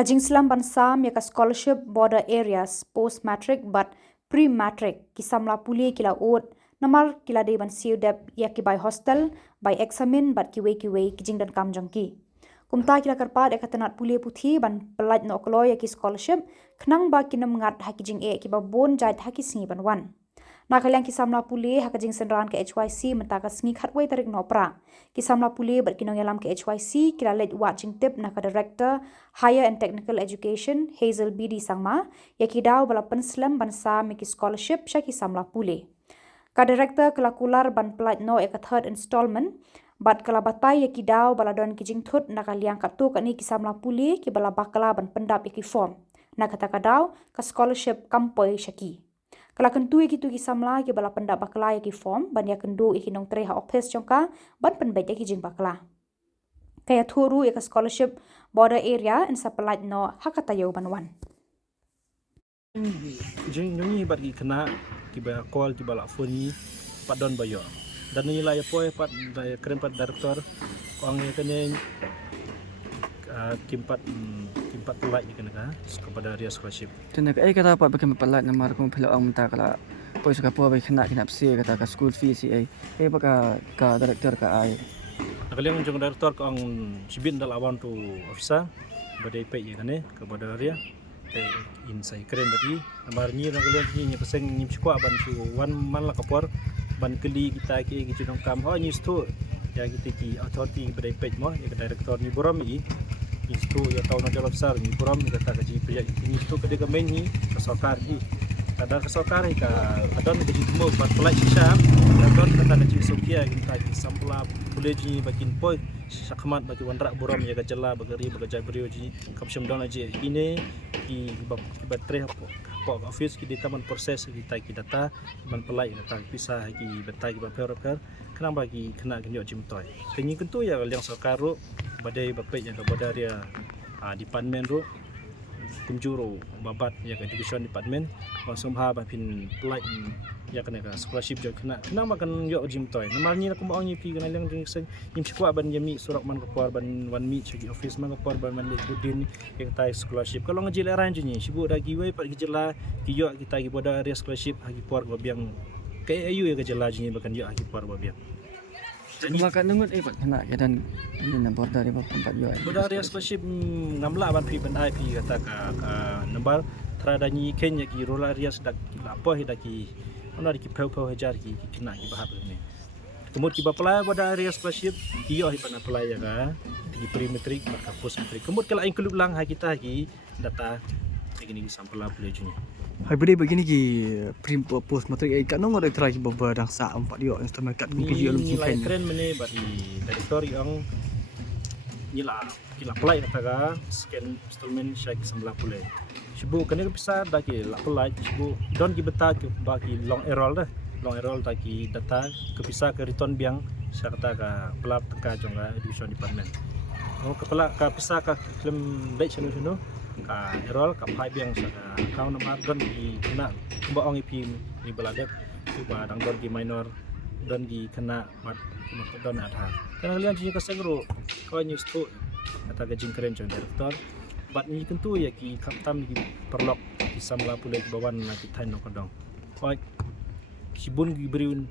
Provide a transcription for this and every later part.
Kajing Slam Bansam ya ka scholarship border areas post matric but pre matric kisamla puli kila ot namar kila de ban siudep ya ki by hostel by examin but kiwe kijing dan kam jangki kumta kila karpa de katanat puli puthi ban pelat no klo ya ki scholarship khnang ba kinam ngat hakijing ki ba bon jait hakisi ban wan nakalang kisamla puli hakajing senran ke HYC mentaka sngi khatway tarik no pra kisamla puli ber kinong yalam ke HYC kila let watching tip naka director higher and technical education Hazel BD sangma yaki daw bala penslam bansa miki scholarship sha kisamla puli ka director kala kular ban plat no ek third installment bat kala batai yaki daw bala don kijing thut nakaliang katu kani kisamla puli ki bala bakala ban pendap yaki form nakata kadaw ka scholarship kampoi shaki kala kentu ki tu ki samla ki bala pendak bakla ki form ban ya kendo ki nong tre ha office chongka ban penbet ki jing bakla kaya thuru ka scholarship border area in sapalait no hakata yo ban wan jing nungi bat ki kena ki ba call ki bala phone padon bayo dan ni la ya poe pat keren pat director kong ye kene kimpat pelat ni kena kepada area scholarship. Tenak kata apa bagaimana pelat namar kong pelo ang menta kala poi suka po bai kena kinap si kata ka school fees si baka ka director ka ai. Nakaliang jong director kong sibin dal awan tu officer badai pe ye kene kepada area insai keren bati namar ni nakaliang ni peseng ni sikwa ban su wan man la kapor ban keli kita ki junong kam ho ni stu ya kita ki authority badai pe mo ya director ni boram i istu ya tahu nak jawab besar ni program ni kata kaji projek ini istu ke dekat main ni kesokar ni kadar kesokar ni ka adon ke jitu mo bat pelai sisa adon kata kaji sokia kita ki sampla boleh ji bakin poi sakmat bagi wandrak boram ya kajela bagari bagaja brio ji kapsum don aje ini ki baterai apa office ki taman proses kita ki data man pelai data pisah ki betai ki baper kenapa bagi kena genjot jim toy kenyi kentu ya yang sokaru badai bapet yang kepada dia department ro kumjuro babat ya ke division department langsung ha bapin pelai ya kena ka scholarship jo kena makan yo jim toy namarnya aku mau nyipi kena yang sing nim sikwa ban yami surak man kapor ban wan mi segi office man kapor ban man lekudin yang tai scholarship kalau ngajil arrange ni sibuk dagi we pat gejela ki yo kita gi boda area scholarship hagi por gobiang ke ayu ya gejela ni bahkan yo hagi por gobiang makan nungut pak kena dan ini nombor dari bapak yo boda area scholarship ngamla ban pi ban ai pi kata ka nombor tradani kenya ki rural area sedak apa hidaki ona ki pau hajar ki kena ki bahab ni kemudian ki bapla boda area scholarship iyo hi pan apply ya ka ki pre-matric maka post-matric kemudian kalau include lang ha kita ki data begini sampel boleh juni hai bede begini ki prim post matric kat nong ada try baba dah sa empat dia instrument kat ni PG lu lain keren mene bagi director yang nyila kila apply kata ka scan instrument syaki sambla boleh sibu kena bisa bagi la apply sibu don ki beta ke bagi long error dah long error taki data ke bisa ke return biang saya kata ka pelap teka jongga education department kepala ka bisa ka claim baik sunu ka error ka pai biang sa account number don di kena baong ip ni baladet cuba dang don di minor don di kena mat don adha kana kalian ji ka segro ko news tu kata gajing keren jong director bat ni tentu ya ki kaptam di perlok ki samla pulai bawan na ki thain no kodong ko sibun gi briun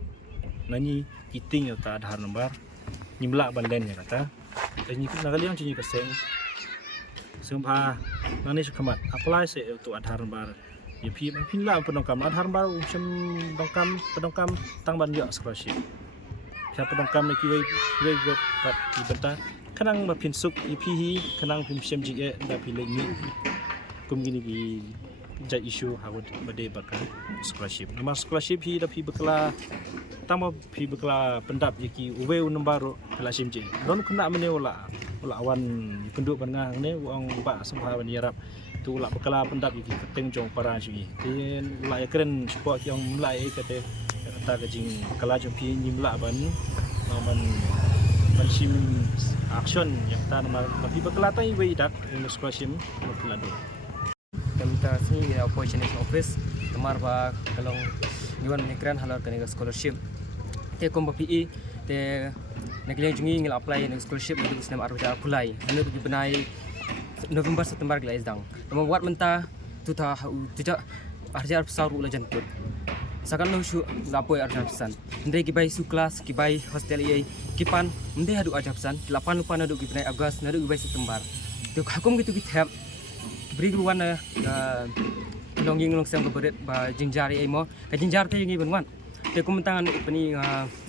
nani kiting ta adhar number nimla banden ya kata ni kalian ji ka seng sumpa nani sekamat apply se untuk adhar bar ya pi pinla penongkam adhar bar usem penongkam tang ban yo scholarship sa penongkam ni kiwe pat ki beta kanang ma pin suk ipi hi kanang pin sem ji da pi le ni kum gini ki ja issue hawad bade baka scholarship nama scholarship hi da pi bekla tama pi bekla pendap ki uwe nombaro kala sim ji don kena mene wala awan penduk bangah ni wang ba semha ban yarap tu la bekala pendap ki keteng jong para ji tin la keren support yang mulai kata kata gajing kala jong pi nyimla ban sim action yang tan ma pi bekala tai we dak scholarship bekala do kita sini opportunity office temar ba kalong yuan migran halal kan scholarship te kom PE te nakliang jungi ngil apply ng scholarship untuk Islam arba apply anu di benai November September gila isdang. Membuat mentah tu tidak arjar besar ulah jantut. Sakan lo shu lapoi arjar pesan. Ndai kibai su kelas kibai hostel ei kipan ndai hadu arjar pesan. Lapan lupa nadu kipai Agustus nadu kibai September. Tu hakum gitu kita beri ruan longging long sem keberit ba jingjari ei mo. Ka jinjar te yengi benwan. Te kumentangan pani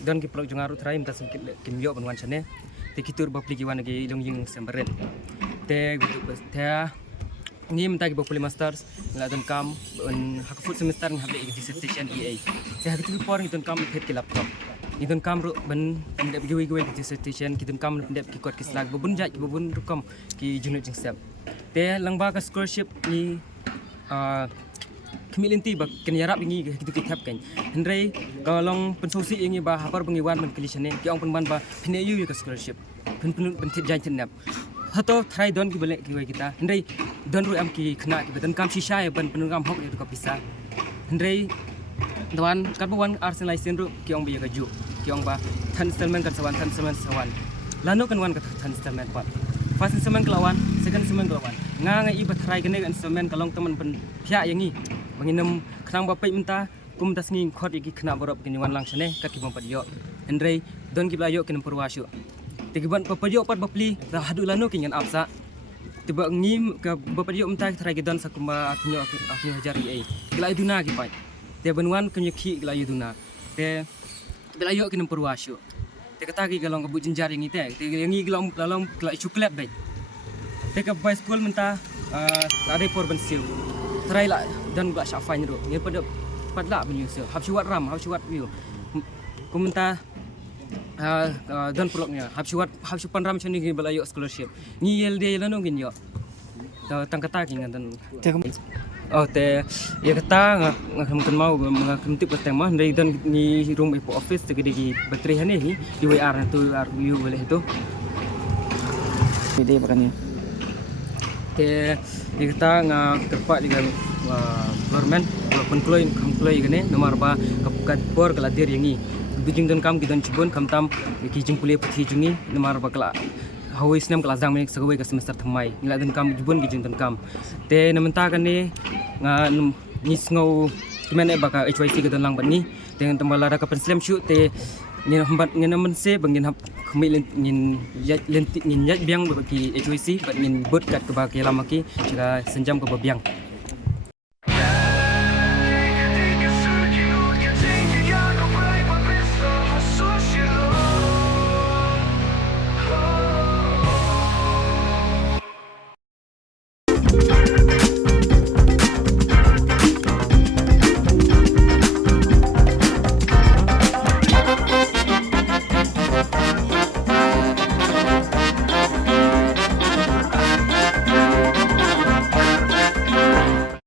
don ki prok jongaru trai mta singkit kimyo benwan chane. Te kitur ba pligi wan ge longging sem berit. Te gitu te ngi mta ki bopuli masters la don kam hak food semester ngab le dissertation EA. Te hak tu por ngi don kam phet ki laptop. Ngi don kam ru ben ndep giwi dissertation ki don kam ndep ki kot ki slag bubun jaj bubun rukam ki junit jing step. Te langba ka scholarship ni kemilinti ba kenyarap ingi gitu kitap kan hendrai kalong pensosi ingi ba hapar pengiwan men kelisane ki ong penban ba peneyu ka scholarship pen tit jan tinap hato try don ki bele ki kita hendrai don ru am ki khna ki bedan kam shisha ban penungam hok itu ka pisa hendrai dawan karbuan arsenal license ru ki ong biya gaju ki ong ba than settlement kan sawan lano kan wan ka than settlement pat first installment kelawan second installment kelawan ngai iba try kene installment kalong teman pen pia yangi banginam khnang ba pai menta kum tas ngi khot iki khna borop kini wan lang sene ka ki bom padyo hendrai don ki blayo kini purwasyu tigiban papadyo pat bapli da hadu lano kingan apsa tiba ngi ka bapadyo menta try ki don sakuma akunyo hajari ei gila iduna ki pai te banwan kunyo ki gila iduna te blayo kini purwasyu te kata ki galong kabu jinjar yang ite te yangi galong gila coklat bai te ka by school menta ada por bensil try lah dan gak syafain ro ni pada menyusul habsuat ram habsuat view komentar dan proknya habsupan ram chani gi balayo scholarship ni yelde lano gin yo tang kata ki ngan oh te ya kata ngam mau ngam tip tang mah dari dan ni room ipo office te gi bateri hane hi di WR tu review boleh itu ide makanya te kita terpak dengan government walaupun kloi gane nomor ba kapukat por kala dir yangi bijing don kam gidon chibon kam tam kijing pule pthi jungi nomor ba kala hawi snam kala jang menik sagoi ka semester thamai ngila don kam jibon gijing don kam te namenta kane nga nisngau kimane ba ka HYC gidon lang bani dengan tambala ka penslam shoot te ngin hambat ngin naman se bangin hap khmil ngin lentik ngin yat biang bagi HYC bat ngin bot kat ke bagi lamaki jaga senjam ke biang